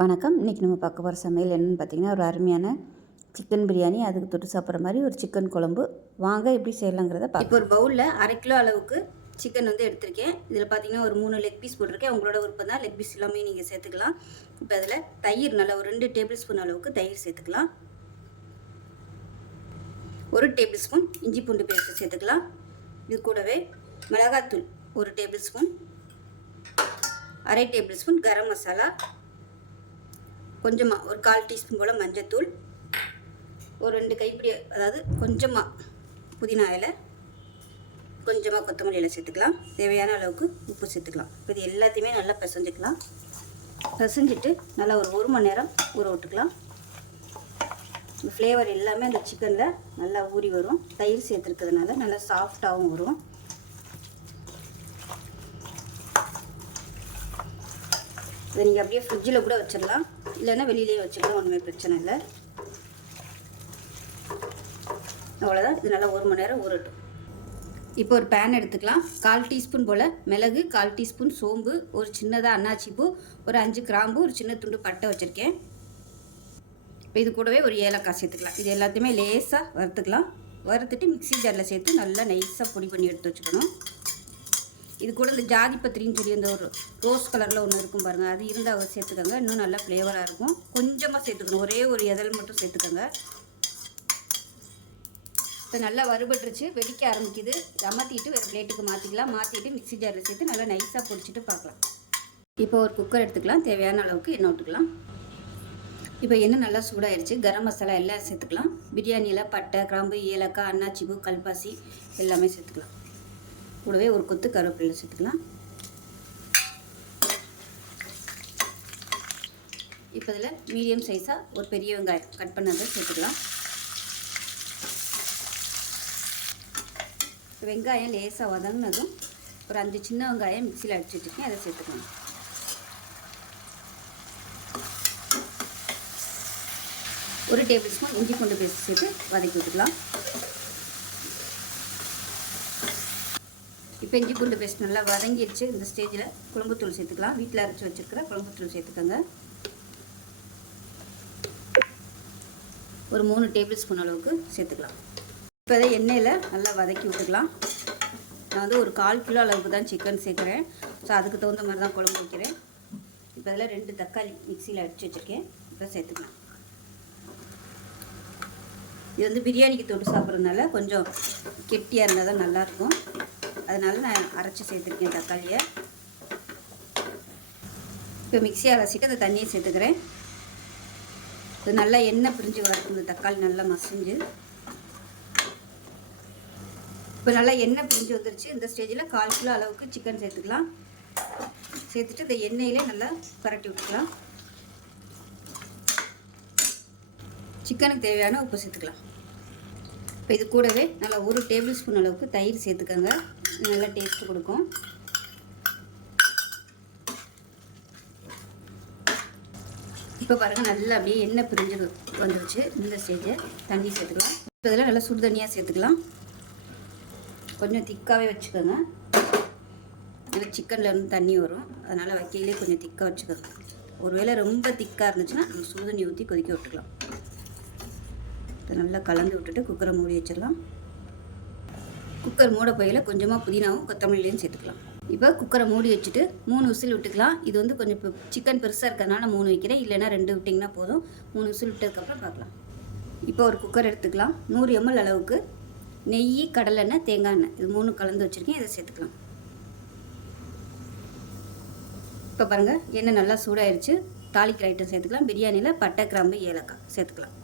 வணக்கம். இன்றைக்கி நம்ம பார்க்க போகிற சமையல் என்னென்னு பார்த்திங்கன்னா, ஒரு அருமையான சிக்கன் பிரியாணி, அதுக்கு தொட்டு சாப்பிட்ற மாதிரி ஒரு சிக்கன் குழம்பு. வாங்க எப்படி செய்யலாங்கிறத பார்க்கலாம். இப்போ ஒரு பவுலில் 1/2 கிலோ அளவுக்கு சிக்கன் எடுத்திருக்கேன். இதில் பார்த்திங்கன்னா ஒரு 3 லெக் பீஸ் போட்டிருக்கேன். உங்களோட விருப்பம் தான், லெக் பீஸ் எல்லாமே நீங்கள் சேர்த்துக்கலாம். இப்போ அதில் தயிர் நல்லா ஒரு 2 டேபிள் ஸ்பூன் அளவுக்கு தயிர் சேர்த்துக்கலாம். 1 டேபிள் ஸ்பூன் இஞ்சி பூண்டு பேஸ்ட்டு சேர்த்துக்கலாம். இது கூடவே மிளகாத்தூள் 1 table spoon, 1/2 table spoon garam masala, கொஞ்சமாக ஒரு 1/4 டீஸ்பூன் போல் மஞ்சத்தூள், ஒரு 2 கைப்பிடி அதாவது கொஞ்சமாக புதினா இலை, கொஞ்சமாக கொத்தமல்லி இலை சேர்த்துக்கலாம். தேவையான அளவுக்கு உப்பு சேர்த்துக்கலாம். இப்போ இது எல்லாத்தையுமே நல்லா பிசைஞ்சிக்கலாம். பிசைஞ்சிட்டு நல்லா ஒரு 1 மணி நேரம் ஊற விட்டுக்கலாம். இந்த ஃப்ளேவர் எல்லாமே அந்த சிக்கனில் நல்லா ஊறி வரும். தயிர் சேர்த்துருக்கிறதுனால நல்லா சாஃப்டாகவும் வரும். இதை நீங்கள் அப்படியே ஃப்ரிட்ஜில் கூட வச்சிடலாம், இல்லைன்னா வெளியிலேயே வச்சுக்கலாம், ஒன்றுமே பிரச்சனை இல்லை. அவ்வளோதான். இது நல்லா 1 மணி நேரம் ஊறட்டும். இப்போ ஒரு பேன் எடுத்துக்கலாம். 1/4 டீஸ்பூன் போல் மிளகு, 1/4 டீஸ்பூன் சோம்பு, ஒரு சின்னதாக அன்னாச்சிப்பூ, ஒரு 5 கிராம்பு, ஒரு சின்ன துண்டு பட்டை வச்சுருக்கேன். இப்போ இது கூடவே ஒரு ஏலக்காய் சேர்த்துக்கலாம். இது எல்லாத்தையுமே லேசாக வறுத்துக்கலாம். வறுத்துட்டு மிக்ஸி ஜாரில் சேர்த்து நல்லா நைஸாக பொடி பண்ணி எடுத்து வச்சுக்கணும். இது கூட இந்த ஜாதி பத்திரின்னு சொல்லி அந்த ஒரு ரோஸ் கலரில் ஒன்று இருக்கும் பாருங்கள், அது இருந்தால் சேர்த்துக்கோங்க. இன்னும் நல்லா ஃப்ளேவராக இருக்கும். கொஞ்சமாக சேர்த்துக்கணும், ஒரே ஒரு இதழ் மட்டும் சேர்த்துக்கோங்க. இப்போ நல்லா வறுபட்டுருச்சு, வெடிக்க ஆரம்பிக்குது. அமர்த்திட்டு வேறு பிளேட்டுக்கு மாற்றிக்கலாம். மாற்றிட்டு மிக்ஸி ஜாரில் சேர்த்து நல்லா நைஸாக பொடிச்சிட்டு பார்க்கலாம். இப்போ ஒரு குக்கர் எடுத்துக்கலாம். தேவையான அளவுக்கு எண்ணெய் விட்டுக்கலாம். இப்போ எண்ணெய் நல்லா சூடாகிடுச்சு. கரம் மசாலா எல்லாம் சேர்த்துக்கலாம். பிரியாணியில் பட்டை, கிராம்பு, ஏலக்காய், அன்னாச்சிப்பூ, கல்பாசி எல்லாமே சேர்த்துக்கலாம். கூடவே ஒரு கொத்து கருவேப்பிலை சேர்த்துக்கலாம். இப்போ இதில் மீடியம் சைஸாக ஒரு பெரிய வெங்காயம் கட் பண்ணதை சேர்த்துக்கலாம். வெங்காயம் லேசாக வதங்கினதும் ஒரு 5 சின்ன வெங்காயம் மிக்சியில் அடிச்சு வச்சுருக்கேன், அதை சேர்த்துக்கலாம். ஒரு டேபிள் ஸ்பூன் இஞ்சி பூண்டு பேஸ்ட் சேர்த்து வதக்கி விட்டுக்கலாம். இப்போ இஞ்சி பூண்டு பேஸ்ட் நல்லா வதங்கிடுச்சு. இந்த ஸ்டேஜில் குழம்புத்தூள் சேர்த்துக்கலாம். வீட்டில் அரைச்சி வச்சுருக்கிற குழம்புத்தூள் சேர்த்துக்கோங்க. ஒரு 3 டேபிள் ஸ்பூன் அளவுக்கு சேர்த்துக்கலாம். இப்போ அதை எண்ணெயில் நல்லா வதக்கி விட்டுக்கலாம். நான் ஒரு 1/4 கிலோ அளவுக்கு தான் சிக்கன் சேர்க்குறேன். ஸோ அதுக்கு தகுந்த மாதிரி தான் குழம்பு வைக்கிறேன். இப்போ அதில் 2 தக்காளி மிக்சியில் அடித்து வச்சுருக்கேன், இப்போ சேர்த்துக்கலாம். இது பிரியாணிக்கு தொட்டு சாப்பிட்றதுனால கொஞ்சம் கெட்டியாக இருந்தால் தான் நல்லாயிருக்கும். அதனால் நான் அரைச்சி சேர்த்துருக்கேன் தக்காளியை. இப்போ மிக்ஸியை அரைச்சிட்டு அந்த தண்ணியை சேர்த்துக்கிறேன். இது நல்லா எண்ணெய் பிரிஞ்சு வரணும். இந்த தக்காளி நல்லா மசிஞ்சு இப்போ நல்லா எண்ணெய் பிரிஞ்சு வந்துருச்சு. இந்த ஸ்டேஜில் 1/4 கிலோ அளவுக்கு சிக்கன் சேர்த்துக்கலாம். சேர்த்துட்டு இந்த எண்ணெயிலே நல்லா பரட்டி விட்டுக்கலாம். சிக்கனுக்கு தேவையான உப்பு சேர்த்துக்கலாம். இப்போ இது கூடவே நல்லா 1 டேபிள் ஸ்பூன் அளவுக்கு தயிர் சேர்த்துக்கோங்க. நல்லா டேஸ்ட்டு கொடுக்கும். இப்போ பாருங்கள் நல்லா அப்படியே எண்ணெய் பிரிஞ்சு வந்துருச்சு. இந்த ஸ்டேஜை தண்ணி சேர்த்துக்கலாம். இப்போ இதெல்லாம் நல்லா சுடு தண்ணியாக சேர்த்துக்கலாம். கொஞ்சம் திக்காகவே வச்சுக்கோங்க. இல்லை சிக்கனில் இருந்து தண்ணி வரும், அதனால் வைக்கையிலே கொஞ்சம் திக்காக வச்சுக்கோங்க. ஒருவேளை ரொம்ப திக்காக இருந்துச்சுன்னா நம்ம சுடு தண்ணி ஊற்றி கொதிக்க விட்டுக்கலாம். இப்போ நல்லா கலந்து விட்டுட்டு குக்கரை மூடி வச்சிடலாம். குக்கர் மூட போயில கொஞ்சமாக புதினாவும் கொத்தமல்லியும் சேர்த்துக்கலாம். இப்போ குக்கரை மூடி வச்சுட்டு 3 விசில் விட்டுக்கலாம். இது கொஞ்சம் இப்போ சிக்கன் பெருசாக இருக்கிறதுனால 3 வைக்கிறேன், இல்லைன்னா 2 விட்டிங்கன்னா போதும். 3 விசில் விட்டதுக்கப்புறம் பார்க்கலாம். இப்போ ஒரு குக்கர் எடுத்துக்கலாம். 100 ml அளவுக்கு நெய், கடலெண்ணெய், தேங்காய் எண்ணெய் இது 3 கலந்து வச்சுருக்கேன், இதை சேர்த்துக்கலாம். இப்போ பாருங்கள் எண்ணெய் நல்லா சூடாயிருச்சு. தாளிக்கிற ஐட்டம் சேர்த்துக்கலாம். பிரியாணியில் பட்டை, கிராம்பு, ஏலக்காய் சேர்த்துக்கலாம்.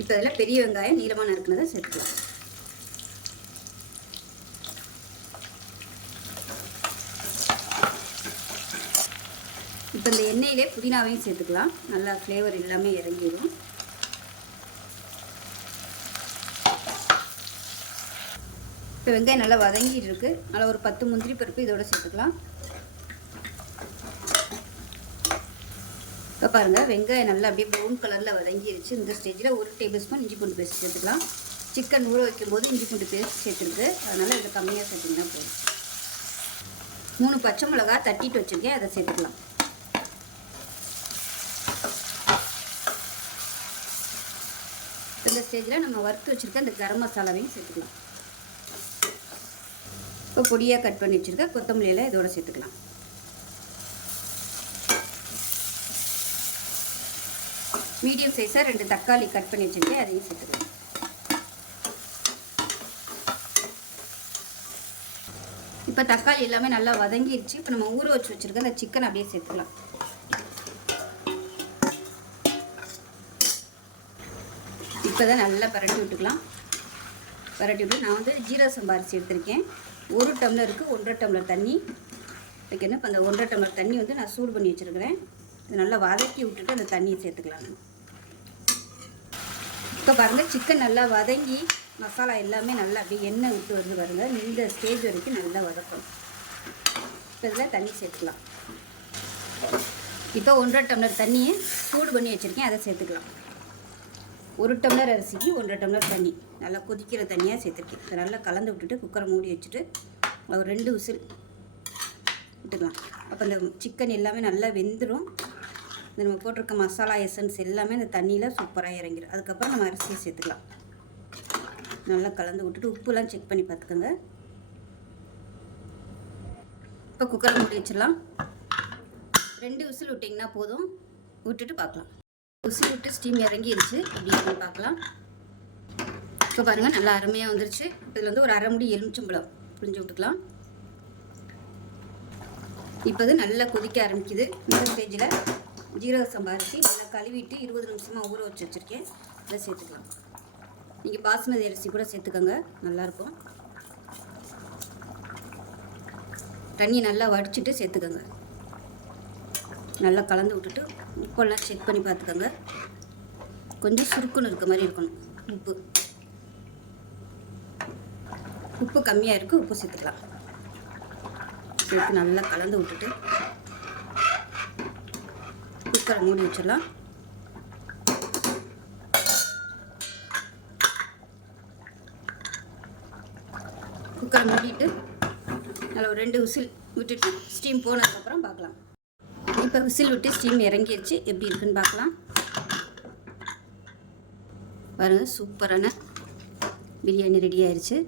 இப்போ இதில் பெரிய வெங்காயம் நீளமாக நறுக்குனதை சேர்த்துக்கலாம். இப்போ இந்த எண்ணெயிலே புதினாவையும் சேர்த்துக்கலாம். நல்லா ஃப்ளேவர் எல்லாமே இறங்கிடும். இப்போ வெங்காயம் நல்லா வதங்கிட்டு இருக்கு. நல்லா ஒரு 10 முந்திரி பருப்பு இதோட சேர்த்துக்கலாம். இப்போ பாருங்கள் வெங்காயம் நல்லா அப்படியே ப்ரௌன் கலரில் வதங்கிடுச்சு. இந்த ஸ்டேஜில் 1 டேபிள் ஸ்பூன் இஞ்சி பூண்டு பேஸ்ட் சேர்த்துக்கலாம். சிக்கன் ஊற வைக்கும்போது இஞ்சி பூண்டு பேஸ்ட் சேர்த்துருக்கு, அதனால் இதில் கம்மியாக சேர்த்திங்கன்னா போதும். 3 பச்சை மிளகா தட்டிட்டு வச்சுருக்கேன், அதை சேர்த்துக்கலாம். ஸ்டேஜில் நம்ம வறுத்து வச்சுருக்க அந்த கரம் மசாலாவையும் சேர்த்துக்கலாம். இப்போ பொடியாக கட் பண்ணி வச்சுருக்க கொத்தமல்லியில் இதோட சேர்த்துக்கலாம். மீடியம் சைஸாக 2 தக்காளி கட் பண்ணி வச்சுருக்கேன், அதையும் சேர்த்துக்கலாம். இப்போ தக்காளி எல்லாமே நல்லா வதங்கிடுச்சு. இப்போ நம்ம ஊற வச்சு வச்சுருக்க அந்த சிக்கன் அப்படியே சேர்த்துக்கலாம். இப்போ தான் நல்லா பரட்டி விட்டுக்கலாம். பரட்டி விட்டு நான் வந்து ஜீரக சம்பா அரிசி எடுத்திருக்கேன். 1 டம்ளருக்கு 1.5 டம்ளர் தண்ணி வைக்கணும். இப்போ அந்த 1.5 டம்ளர் தண்ணி வந்து நான் சூடு பண்ணி வச்சுருக்கிறேன். இது நல்லா வதக்கி விட்டுட்டு அந்த தண்ணியை சேர்த்துக்கலாம். இப்போ பாருங்கள், சிக்கன் நல்லா வதங்கி மசாலா எல்லாமே நல்லா அப்படியே எண்ணெய் விட்டு வந்து பாருங்கள். இந்த ஸ்டேஜ் வரைக்கும் நல்லா வதக்கணும். இப்போ இதில் தண்ணி சேர்த்துக்கலாம். இப்போ 1.5 டம்ளர் தண்ணியை சூடு பண்ணி வச்சுருக்கேன், அதை சேர்த்துக்கலாம். 1 டம்ளர் அரிசிக்கு 1.5 டம்ளர் தண்ணி நல்லா கொதிக்கிற தண்ணியாக சேர்த்துருக்கேன். இதை நல்லா கலந்து விட்டுட்டு குக்கரை மூடி வச்சுட்டு ஒரு 2 விசில் விட்டுக்கலாம். அப்போ இந்த சிக்கன் எல்லாமே நல்லா வெந்துடும். இந்த நம்ம போட்டிருக்க மசாலா எசன்ஸ் எல்லாமே இந்த தண்ணியில் சூப்பராக இறங்கிடும். அதுக்கப்புறம் நம்ம அரிசியை சேர்த்துக்கலாம். நல்லா கலந்து விட்டுட்டு உப்புலாம் செக் பண்ணி பார்த்துக்கோங்க. இப்போ குக்கரை மூடி வச்சிடலாம். 2 விசில் விட்டிங்கன்னா போதும். விட்டுட்டு பார்க்கலாம். விசில் விட்டு ஸ்டீம் இறங்கிடுச்சு. அப்படின்னு பார்க்கலாம். இப்போ பாருங்கள், நல்லா அருமையாக வந்துருச்சு. இதில் வந்து ஒரு 1/2 முடி எலுமிச்சம்பழம் புழிஞ்சு விட்டுக்கலாம். இப்போ அது நல்லா கொதிக்க ஆரம்பிக்குது. இந்த ஸ்டேஜில் ஜீரக சம்பா அரிசி நல்லா கழுவிட்டு 20 நிமிஷமாக ஊற வச்சு வச்சுருக்கேன், அதை சேர்த்துக்கலாம். நீங்கள் பாஸ்மதி அரிசி கூட சேர்த்துக்கோங்க, நல்லாயிருக்கும். தண்ணி நல்லா வடிச்சிட்டு சேர்த்துக்கோங்க. நல்லா கலந்து விட்டுட்டு உப்பெல்லாம் செக் பண்ணி பார்த்துக்கோங்க. கொஞ்சம் சுருக்குன்னு இருக்க மாதிரி இருக்கணும். உப்பு கம்மியாக இருக்குது, உப்பு சேர்த்துக்கலாம். சேர்த்து நல்லா கலந்து விட்டுட்டு குக்கரை மூடி வச்சிடலாம். குக்கரை மூடிட்டு நல்லா ஒரு 2 விசில் விட்டுட்டு ஸ்டீம் போனதுக்கப்புறம் பார்க்கலாம். இப்போ விசில் விட்டு ஸ்டீம் இறங்கிடுச்சு. எப்படி இருக்குன்னு பார்க்கலாம். பாருங்கள், சூப்பரான பிரியாணி ரெடி ஆயிடுச்சு.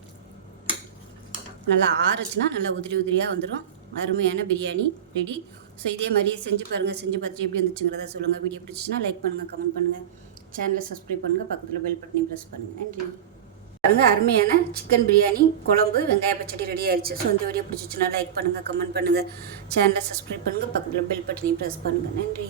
நல்லா ஆறுச்சுன்னா நல்லா உதிரி உதிரியாக வந்துடும். அருமையான பிரியாணி ரெடி. ஸோ இதே மாதிரியே செஞ்சு பாருங்கள். செஞ்சு பார்த்துட்டு எப்படி வந்துச்சுங்கிறத சொல்லுங்கள். வீடியோ பிடிச்சிச்சின்னா லைக் பண்ணுங்கள், கமெண்ட் பண்ணுங்கள், சேனலை சப்ஸ்கிரைப் பண்ணுங்கள், பக்கத்தில் பெல் பட்டனையும் ப்ரெஸ் பண்ணுங்கள். நன்றி. பாருங்கள், அருமையான சிக்கன் பிரியாணி குழம்பு வெங்காய பச்சடி ரெடி ஆயிடுச்சு. ஸோ இந்த வீடியோ பிடிச்சிச்சின்னா லைக் பண்ணுங்கள், கமெண்ட் பண்ணுங்கள், சேனலை சப்ஸ்கிரைப் பண்ணுங்கள், பக்கத்தில் பெல் பட்டனையும் ப்ரெஸ் பண்ணுங்கள். நன்றி.